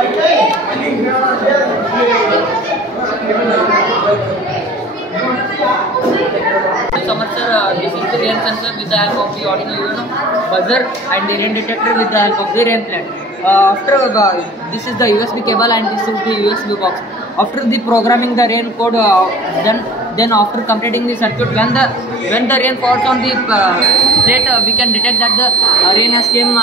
This is the rain sensor with the help of the arduino buzzer and the rain detector with the help of the rain plant. This is the USB cable and this is the USB box. After the programming the rain code, then after completing the circuit, when the rain falls on the plate, we can detect that the rain has came.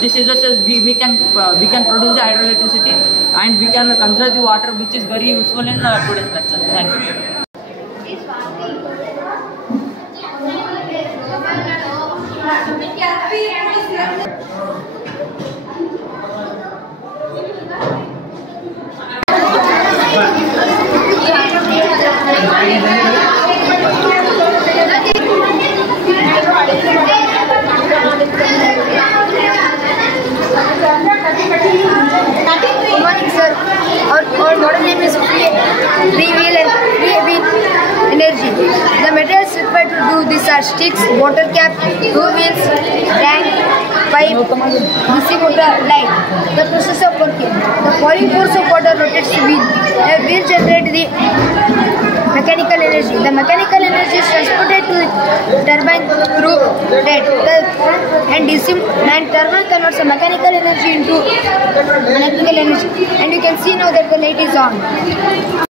This is just we can produce the hydroelectricity and we can conserve the water, which is very useful in today's lecture. Thank you. Good morning, sir. Our model name is free wheel energy. The materials required to do this are sticks, water cap, two wheels, tank, pipe, DC motor, light. The process of working. The falling force of water rotates the wheel. The wheel generates the mechanical energy. The mechanical energy is transported to the turbine through head. And turbine converts the mechanical energy into electrical energy. And you can see now that the light is on.